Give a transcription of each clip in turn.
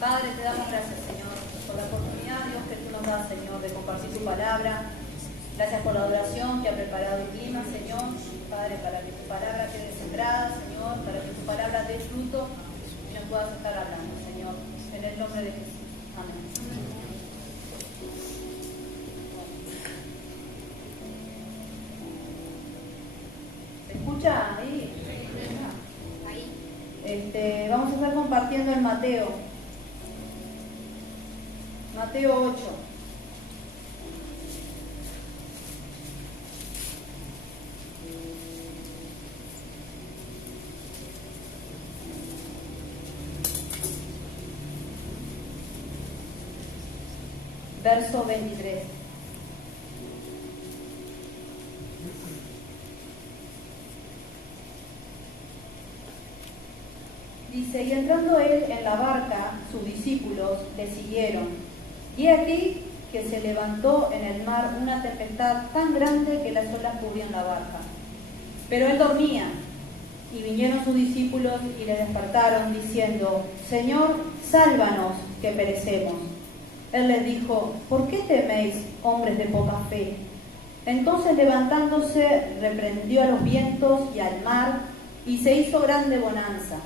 Padre, te damos gracias, Señor, por la oportunidad, Dios, que tú nos das, Señor, de compartir tu palabra. Gracias por la adoración que ha preparado el clima, Señor. Padre, para que tu palabra quede sembrada, Señor, para que tu palabra dé fruto y nos puedas estar hablando, Señor. En el nombre de Jesús. Amén. ¿Se escucha ahí? Vamos a estar compartiendo en Mateo 8. Verso 23. Dice, y entrando él en la barca, sus discípulos le siguieron. Y aquí que se levantó en el mar una tempestad tan grande que las olas cubrían la barca. Pero él dormía, y vinieron sus discípulos y le despertaron, diciendo, Señor, sálvanos, que perecemos. Él les dijo, ¿por qué teméis, hombres de poca fe? Entonces levantándose, reprendió a los vientos y al mar, y se hizo grande bonanza.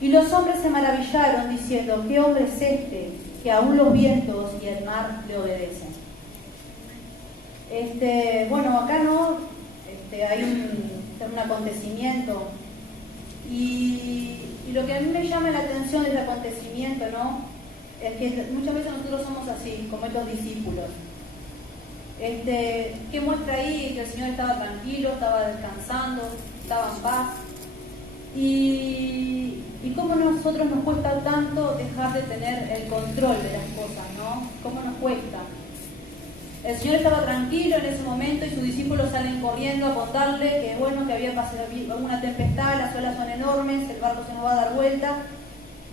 Y los hombres se maravillaron, diciendo, ¿qué hombre es este, que aún los vientos y el mar le obedecen? Bueno, acá hay un acontecimiento, y lo que a mí me llama la atención de ese acontecimiento, ¿no? Es que muchas veces nosotros somos así, como estos discípulos. ¿Qué muestra ahí? Que el Señor estaba tranquilo, estaba descansando, estaba en paz. Y cómo a nosotros nos cuesta tanto dejar de tener el control de las cosas, ¿no? ¿Cómo nos cuesta? El Señor estaba tranquilo en ese momento y sus discípulos salen corriendo a contarle que que había pasado una tempestad, las olas son enormes, el barco se nos va a dar vuelta.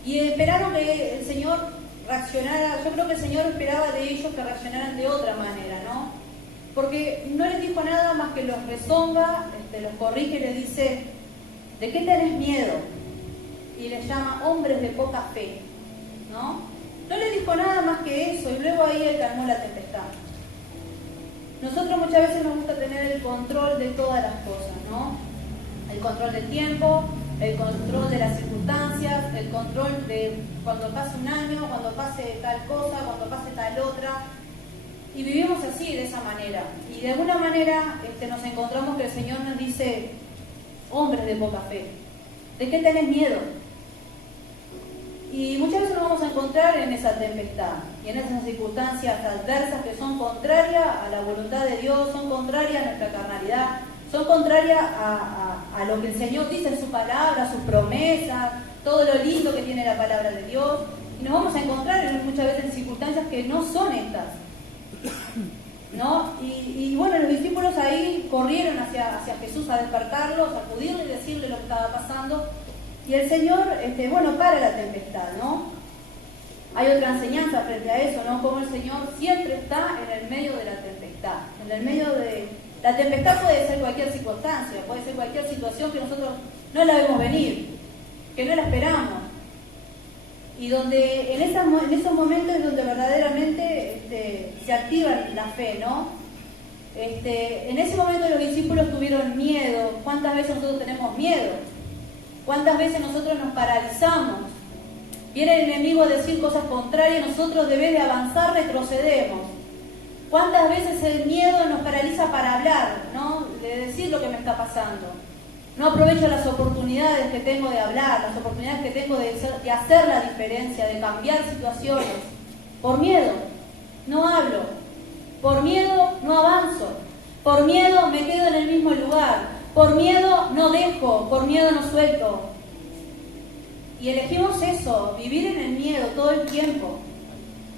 Y esperaron que el Señor reaccionara. Yo creo que el Señor esperaba de ellos que reaccionaran de otra manera, ¿no? Porque no les dijo nada más que los rezonga, los corrige y les dice, ¿de qué tenés miedo? Y les llama hombres de poca fe, ¿no? No les dijo nada más que eso y luego ahí él calmó la tempestad. Nosotros muchas veces nos gusta tener el control de todas las cosas, ¿no? El control del tiempo, el control de las circunstancias, el control de cuando pase un año, cuando pase tal cosa, cuando pase tal otra. Y vivimos así, de esa manera. Y de alguna manera nos encontramos que el Señor nos dice, hombres de poca fe, ¿de qué tenés miedo? Y muchas veces nos vamos a encontrar en esa tempestad y en esas circunstancias adversas que son contrarias a la voluntad de Dios, son contrarias a nuestra carnalidad, son contrarias a lo que el Señor dice en su palabra, sus promesas, todo lo lindo que tiene la palabra de Dios. Y nos vamos a encontrar muchas veces en circunstancias que no son estas, ¿no? Y bueno, los discípulos ahí corrieron hacia Jesús a despertarlo, a sacudirle y decirle lo que estaba pasando. Y el Señor, para la tempestad, ¿no? Hay otra enseñanza frente a eso, ¿no? Como el Señor siempre está en el medio de la tempestad, en el medio de... La tempestad puede ser cualquier circunstancia, puede ser cualquier situación que nosotros no la vemos venir, que no la esperamos. Y donde en esos momentos es donde verdaderamente se activa la fe, ¿no? En ese momento los discípulos tuvieron miedo. ¿Cuántas veces nosotros tenemos miedo? ¿Cuántas veces nosotros nos paralizamos? Viene el enemigo a decir cosas contrarias y nosotros, en vez de avanzar, retrocedemos. ¿Cuántas veces el miedo nos paraliza para hablar, ¿no? De decir lo que me está pasando? No aprovecho las oportunidades que tengo de hablar, las oportunidades que tengo de hacer la diferencia, de cambiar situaciones. Por miedo no hablo, por miedo no avanzo, por miedo me quedo en el mismo lugar, por miedo no dejo, por miedo no suelto. Y elegimos eso, vivir en el miedo todo el tiempo.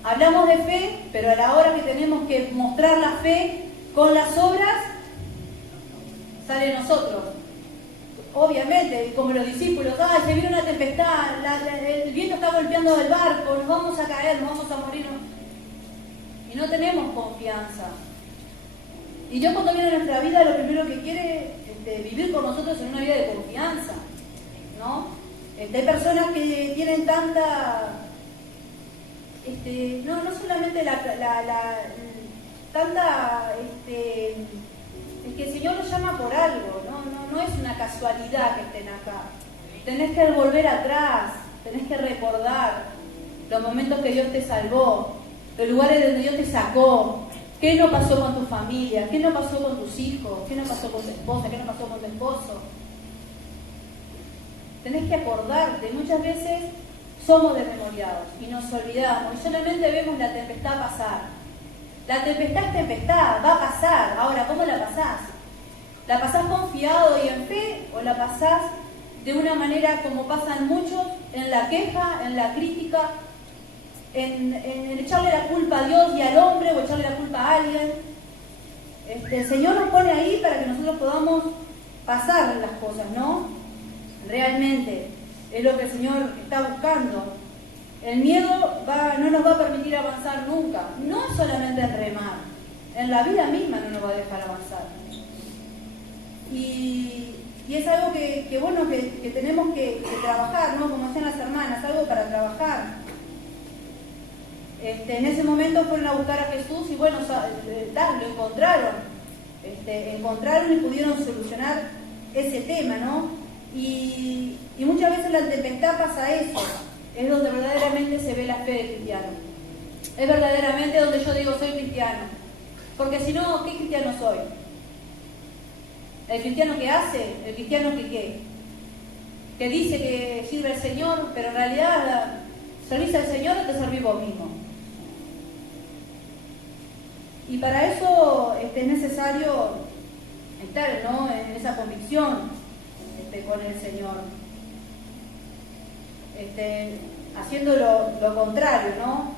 Hablamos de fe, pero a la hora que tenemos que mostrar la fe con las obras, sale nosotros. Obviamente, como los discípulos, se viene una tempestad, el viento está golpeando el barco, nos vamos a caer, nos vamos a morir. Y no tenemos confianza. Y Dios, cuando viene a nuestra vida, lo primero que quiere es vivir con nosotros en una vida de confianza, ¿no? Hay personas que tienen tanta no solamente tanta, es que el Señor los llama por algo, no es una casualidad que estén acá. Tenés que volver atrás, tenés que recordar los momentos que Dios te salvó, los lugares donde Dios te sacó, qué no pasó con tu familia, qué no pasó con tus hijos, qué no pasó con tu esposa, qué no pasó con tu esposo. Tenés que acordarte. Muchas veces somos desmemoriados y nos olvidamos y solamente vemos la tempestad pasar. La tempestad es tempestad, va a pasar. Ahora, ¿cómo la pasás? ¿La pasás confiado y en fe o la pasás de una manera como pasan muchos, en la queja, en la crítica, en echarle la culpa a Dios y al hombre o echarle la culpa a alguien? El Señor nos pone ahí para que nosotros podamos pasar las cosas, ¿no? Realmente es lo que el Señor está buscando. El miedo no nos va a permitir avanzar nunca. No es solamente el remar, en la vida misma no nos va a dejar avanzar. Y es algo que tenemos que trabajar, ¿no? Como hacían las hermanas, algo para trabajar. En ese momento fueron a buscar a Jesús y bueno, lo encontraron. Encontraron y pudieron solucionar ese tema, ¿no? Y muchas veces la tempestad pasa eso, es donde verdaderamente se ve la fe del cristiano. Es verdaderamente donde yo digo soy cristiano. Porque si no, ¿qué cristiano soy? ¿El cristiano que hace? ¿El cristiano que qué? Que dice que sirve al Señor, pero en realidad servís al Señor o te servís vos mismo. Y para eso es necesario estar, ¿no?, en esa convicción con el Señor. Haciendo lo contrario, ¿no?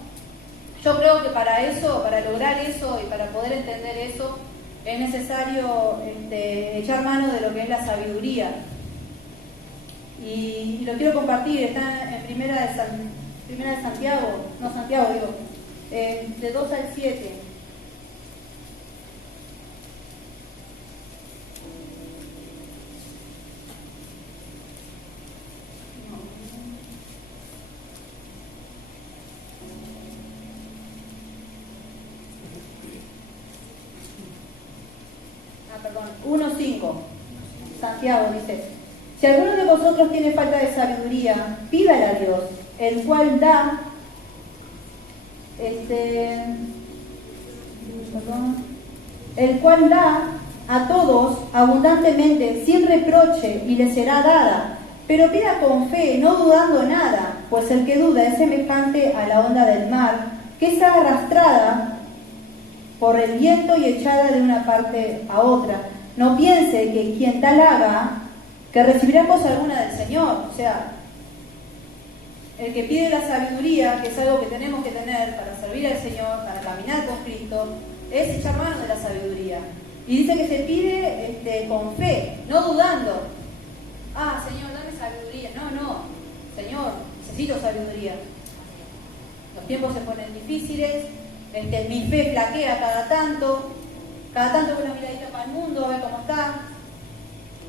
Yo creo que para eso, para lograr eso y para poder entender eso, es necesario echar mano de lo que es la sabiduría. Y lo quiero compartir, está en primera de Santiago, de 2 al 7. Perdón, 1:5. Santiago dice: si alguno de vosotros tiene falta de sabiduría, pídale a Dios, el cual da a todos abundantemente, sin reproche, y le será dada. Pero pida con fe, no dudando nada, pues el que duda es semejante a la onda del mar, que es arrastrada por el viento y echada de una parte a otra. No piense que quien tal haga, que recibirá cosa alguna del Señor. O sea, el que pide la sabiduría, que es algo que tenemos que tener para servir al Señor, para caminar con Cristo, es echar mano de la sabiduría. Y dice que se pide con fe, no dudando. Ah, Señor, dame sabiduría. No, Señor, necesito sabiduría. Los tiempos se ponen difíciles. Mi fe flaquea cada tanto con una miradita para el mundo, a ver cómo está.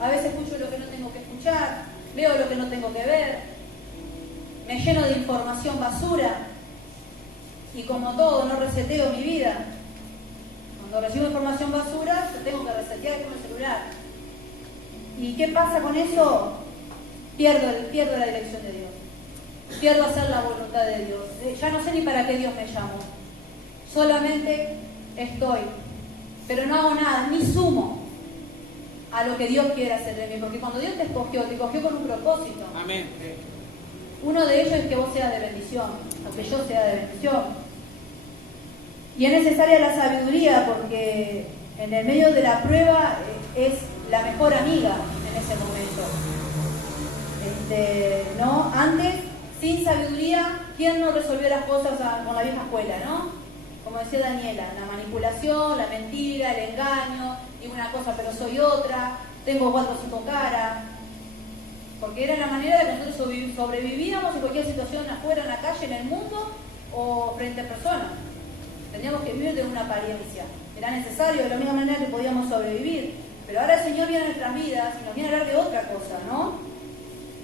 A veces escucho lo que no tengo que escuchar, veo lo que no tengo que ver, me lleno de información basura y como todo no reseteo mi vida. Cuando recibo información basura, yo tengo que resetear con el celular. ¿Y qué pasa con eso? Pierdo la dirección de Dios, pierdo hacer la voluntad de Dios. Ya no sé ni para qué Dios me llamó. Solamente estoy, pero no hago nada, ni sumo a lo que Dios quiere hacer de mí, porque cuando Dios te escogió con un propósito. Amén. Uno de ellos es que vos seas de bendición, o que yo sea de bendición. Y es necesaria la sabiduría, porque en el medio de la prueba es la mejor amiga en ese momento. ¿No? Antes, sin sabiduría, ¿quién no resolvió las cosas con la vieja escuela, no? Como decía Daniela, la manipulación, la mentira, el engaño, digo una cosa pero soy otra, tengo 4 o 5 caras, porque era la manera de que nosotros sobrevivíamos en cualquier situación afuera, en la calle, en el mundo o frente a personas. Teníamos que vivir de una apariencia, era necesario, de la misma manera que podíamos sobrevivir, pero ahora el Señor viene a nuestras vidas y nos viene a hablar de otra cosa, ¿no?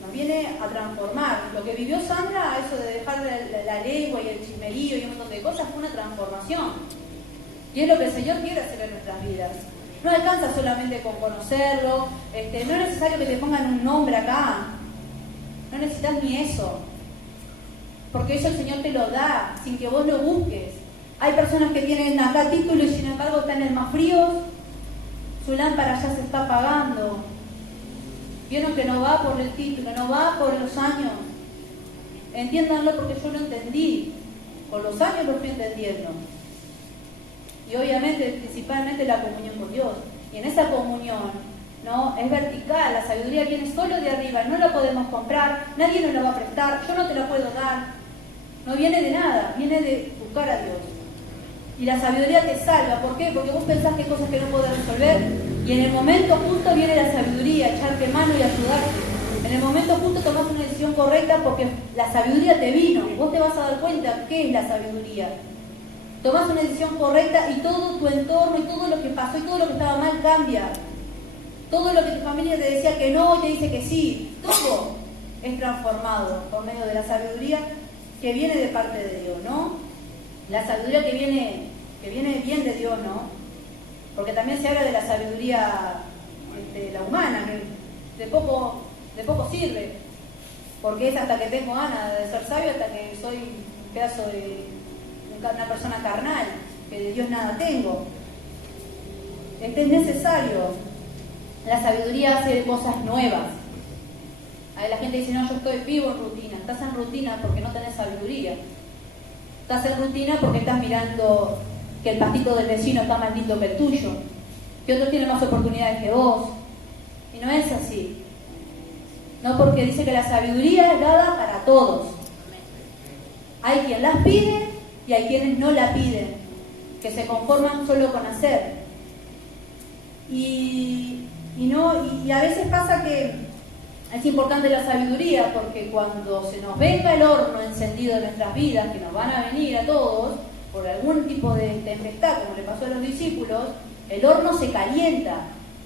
nos viene a transformar. Lo que vivió Sandra, eso de dejar la lengua y el chismerío y un montón de cosas, fue una transformación. Y es lo que el Señor quiere hacer en nuestras vidas. No alcanza solamente con conocerlo, no es necesario que te pongan un nombre acá, no necesitas ni eso, porque eso el Señor te lo da, sin que vos lo busques. Hay personas que tienen acá título y sin embargo están en el más frío, su lámpara ya se está apagando. Vieron que no va por el título, no va por los años. Entiéndanlo porque yo lo entendí, con los años lo fui entendiendo. Y obviamente, principalmente la comunión con Dios. Y en esa comunión, ¿no? Es vertical, la sabiduría viene solo de arriba, no la podemos comprar, nadie nos la va a prestar, yo no te la puedo dar. No viene de nada, viene de buscar a Dios. Y la sabiduría te salva, ¿por qué? Porque vos pensás que hay cosas que no podés resolver y en el momento justo viene la sabiduría, echarte mano y ayudarte. En el momento justo tomás una decisión correcta porque la sabiduría te vino. Vos te vas a dar cuenta qué es la sabiduría. Tomás una decisión correcta y todo tu entorno y todo lo que pasó y todo lo que estaba mal cambia. Todo lo que tu familia te decía que no y te dice que sí, todo es transformado por medio de la sabiduría que viene de parte de Dios, ¿no? La sabiduría que viene bien de Dios, ¿no? Porque también se habla de la sabiduría la humana, que de poco sirve, porque es hasta que tengo ganas de ser sabio, hasta que soy un pedazo de una persona carnal, que de Dios nada tengo. Es necesario. La sabiduría hace cosas nuevas. Ahí la gente dice, no, yo estoy vivo en rutina. Estás en rutina porque no tenés sabiduría. Estás en rutina porque estás mirando que el pastito del vecino está más lindo que el tuyo, que otro tiene más oportunidades que vos. Y no es así. No, porque dice que la sabiduría es dada para todos. Hay quien las pide y hay quienes no la piden, que se conforman solo con hacer. Y a veces pasa que es importante la sabiduría, porque cuando se nos venga el horno encendido en nuestras vidas, que nos van a venir a todos, por algún tipo de tempestad, como le pasó a los discípulos, el horno se calienta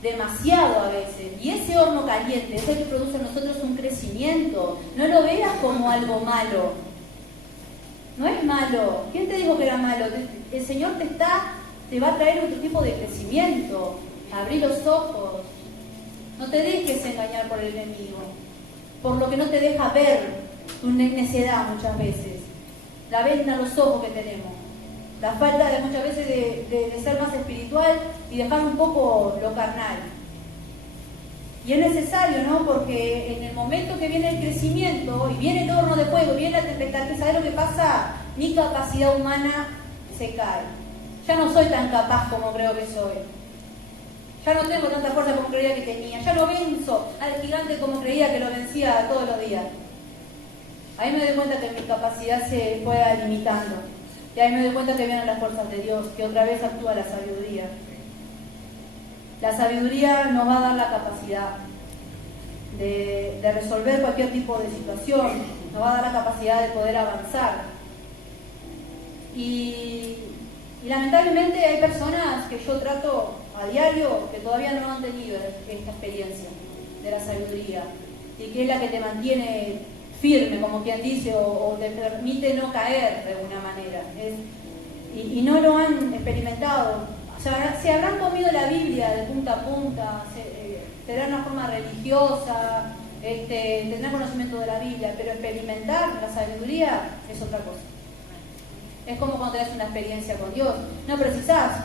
demasiado a veces, y ese horno caliente es el que produce en nosotros un crecimiento. No lo veas como algo malo. No es malo. ¿Quién te dijo que era malo? El Señor te va a traer otro tipo de crecimiento. Abrí los ojos. No te dejes engañar por el enemigo, por lo que no te deja ver tu necedad muchas veces. La venda a los ojos que tenemos. La falta de muchas veces de ser más espiritual y dejar un poco lo carnal. Y es necesario, ¿no? Porque en el momento que viene el crecimiento y viene el horno de fuego, viene la tempestad, ¿sabes lo que pasa? Mi capacidad humana se cae. Ya no soy tan capaz como creo que soy. Ya no tengo tanta fuerza como creía que tenía. Ya no venzo al gigante como creía que lo vencía todos los días. Ahí me doy cuenta que mi capacidad se fue limitando. Y ahí me doy cuenta que vienen las fuerzas de Dios, que otra vez actúa la sabiduría. La sabiduría nos va a dar la capacidad de resolver cualquier tipo de situación, nos va a dar la capacidad de poder avanzar. Y lamentablemente hay personas que yo trato a diario que todavía no han tenido esta experiencia de la sabiduría, y que es la que te mantiene firme, como quien dice, o te permite no caer de alguna manera. Y no lo han experimentado. O sea, se habrán comido la Biblia de punta a punta, tendrán una forma religiosa, tendrán conocimiento de la Biblia, pero experimentar la sabiduría es otra cosa. Es como cuando tenés una experiencia con Dios. No precisás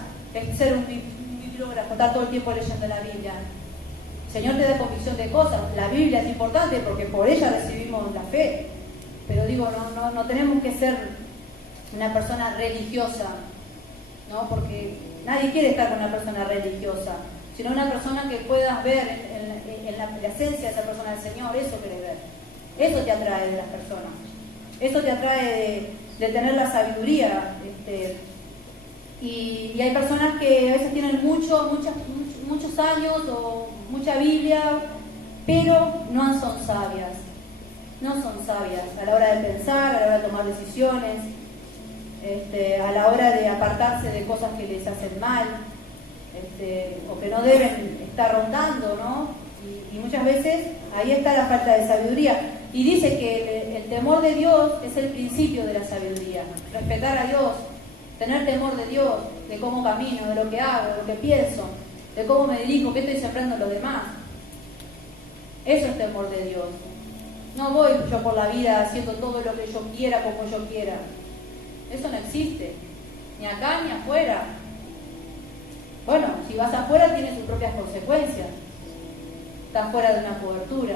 ser un bibliógrafo, estar todo el tiempo leyendo la Biblia. El Señor te da convicción de cosas. La Biblia es importante porque por ella recibimos la fe. Pero digo, no tenemos que ser una persona religiosa, ¿no? Porque nadie quiere estar con una persona religiosa, sino una persona que puedas ver en la esencia de esa persona del Señor. Eso querés ver. Eso te atrae de las personas. Eso te atrae de tener la sabiduría. Y hay personas que a veces tienen muchos años o mucha Biblia, pero no son sabias. No son sabias a la hora de pensar, a la hora de tomar decisiones, a la hora de apartarse de cosas que les hacen mal, o que no deben estar rondando, ¿no? Y muchas veces ahí está la falta de sabiduría. Y dice que el temor de Dios es el principio de la sabiduría. Respetar a Dios, tener temor de Dios, de cómo camino, de lo que hago, de lo que pienso, de cómo me dirijo, qué estoy sembrando en los demás. Eso es temor de Dios. No voy yo por la vida haciendo todo lo que yo quiera, como yo quiera. Eso no existe, ni acá ni afuera. Bueno, si vas afuera tiene sus propias consecuencias. Estás fuera de una cobertura,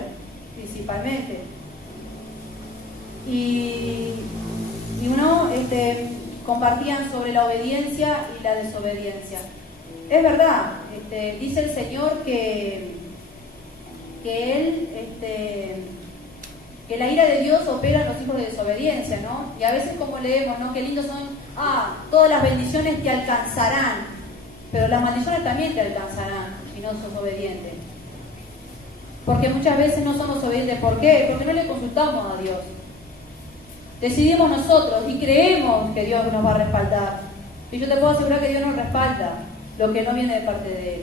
principalmente. Y uno compartían sobre la obediencia y la desobediencia. Es verdad, dice el Señor que Él, que la ira de Dios opera en los hijos de desobediencia, ¿no? Y a veces como leemos, ¿no? Qué lindos son, todas las bendiciones te alcanzarán, pero las maldiciones también te alcanzarán si no sos obediente. Porque muchas veces no somos obedientes. ¿Por qué? Porque no le consultamos a Dios. Decidimos nosotros y creemos que Dios nos va a respaldar. Y yo te puedo asegurar que Dios nos respalda lo que no viene de parte de Él.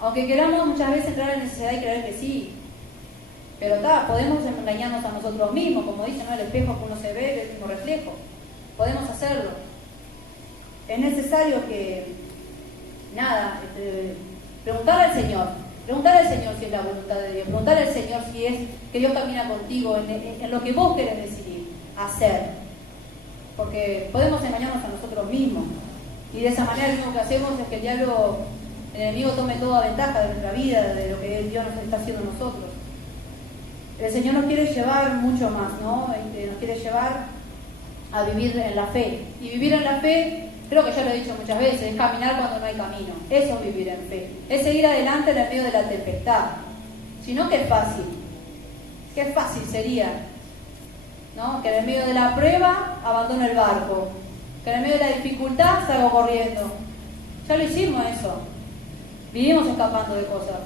Aunque queramos muchas veces entrar en necesidad y creer que sí. Pero podemos engañarnos a nosotros mismos, como dice, ¿no? El espejo que uno se ve, el mismo reflejo. Podemos hacerlo. Es necesario que, preguntar al Señor si es la voluntad de Dios, preguntar al Señor si es que Dios camina contigo en lo que vos querés decidir, hacer. Porque podemos engañarnos a nosotros mismos. Y de esa manera lo único que hacemos es que el enemigo tome toda ventaja de nuestra vida, de lo que Dios nos está haciendo a nosotros. El Señor nos quiere llevar mucho más, ¿no? Nos quiere llevar a vivir en la fe. Y vivir en la fe, creo que ya lo he dicho muchas veces, es caminar cuando no hay camino. Eso es vivir en fe. Es seguir adelante en el medio de la tempestad. Si no, qué fácil. Qué fácil sería, ¿no? Que en el medio de la prueba abandone el barco. Que en el medio de la dificultad salga corriendo. Ya lo hicimos eso. Vivimos escapando de cosas.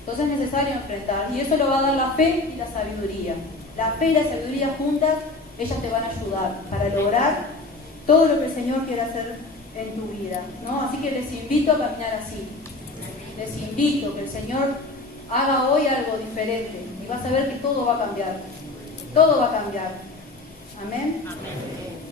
Entonces es necesario enfrentar. Y eso lo va a dar la fe y la sabiduría. La fe y la sabiduría juntas, ellas te van a ayudar para lograr todo lo que el Señor quiere hacer en tu vida, ¿no? Así que les invito a caminar así. Les invito que el Señor haga hoy algo diferente. Y vas a ver que todo va a cambiar. Todo va a cambiar. Amén. Amén.